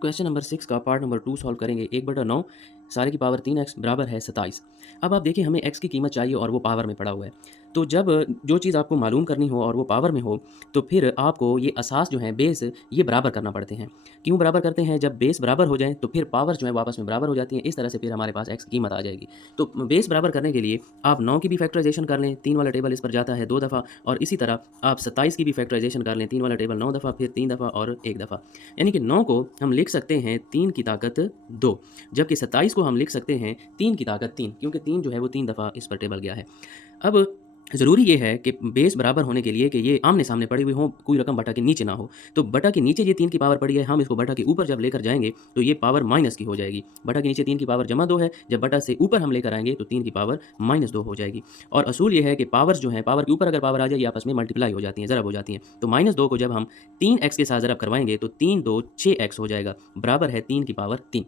Question number 6 का part number 2 solve करेंगे। 1/9 सारे की पावर 3x बराबर है 27। अब आप देखिए हमें x की कीमत चाहिए और वो पावर में पड़ा हुआ है। तो जब जो चीज़ आपको मालूम करनी हो और वो पावर में हो, तो फिर आपको ये असास जो है बेस ये बराबर करना पड़ते हैं। क्यों बराबर करते हैं? जब बेस बराबर हो जाएँ तो फिर पावर जो है वो आपस में बराबर हो जाती हैं। इस तरह से फिर हमारे पास x की कीमत आ जाएगी। तो बेस बराबर करने के लिए आप 9 की भी फैक्टराइज़ेशन कर लें, 3 वाला टेबल इस पर जाता है 2 दफ़ा और इसी तरह आप 27 की भी फैक्टराइज़ेशन कर लें, 3 वाला टेबल 9 दफ़ा, फिर 3 दफ़ा और 1 दफ़ा। यानी कि 9 को हम लिख सकते हैं 3 की ताकत 2, जबकि 27 को हम लिख सकते हैं 3 की ताकत 3, क्योंकि 3 जो है वो 3 दफ़ा इस पर टेबल गया है। अब ज़रूरी ये है कि बेस बराबर होने के लिए कि ये आमने-सामने पड़ी हुई हों, कोई रकम बटा के नीचे ना हो। तो बटा के नीचे ये 3 की पावर पड़ी है, हम इसको बटा के ऊपर जब लेकर जाएँगे तो ये पावर माइनस की हो जाएगी। बटा के नीचे 3 की पावर जमा 2 है, जब बटा से ऊपर हम लेकर आएँगे तो 3 की पावर -2 हो जाएगी। और असूल ये है कि पावर्स जो हैं, पावर के ऊपर अगर पावर आ जाए ये आपस में मल्टीप्लाई हो जाती हैं, ज़रब हो जाती हैं। तो -2 को जब हम 3x के साथ ज़रब करवाएँगे तो 3 2 6x हो जाएगा, बराबर है 3 की पावर 3।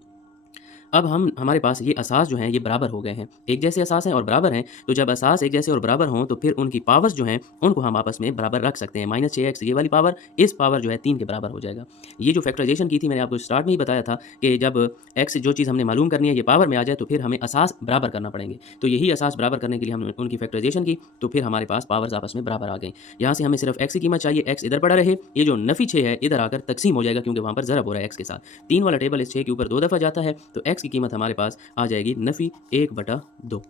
अब हम हमारे पास ये असास जो हैं ये बराबर हो गए हैं। एक जैसे असास हैं और बराबर हैं, तो जब असास एक जैसे और बराबर हों तो फिर उनकी पावर्स जो हैं उनको हम आपस में बराबर रख सकते हैं। -6x ये वाली पावर, इस पावर जो है 3 के बराबर हो जाएगा। ये जो फैक्टराइज़ेशन की थी मैंने आपको स्टार्ट में ही बताया था कि जब x जो चीज़ हमने मालूम करनी है ये पावर में आ जाए तो फिर हमें असास बराबर करना पड़ेंगे। तो यही असास बराबर करने के लिए हमने उनकी फैक्टराइज़ेशन की, तो फिर हमारे पास पावर्स आपस में बराबर आ गई। यहाँ से हमें सिर्फ x की कीमत चाहिए, x इधर पड़ा रहे, ये जो नफ़ी 6 है इधर आकर तक़सीम हो जाएगा क्योंकि वहाँ पर ज़रब हो रहा है x के साथ। 3 वाला टेबल इस 6 के ऊपर 2 दफ़ा जाता है, तो x की कीमत हमारे पास आ जाएगी नफ़ी 1/2।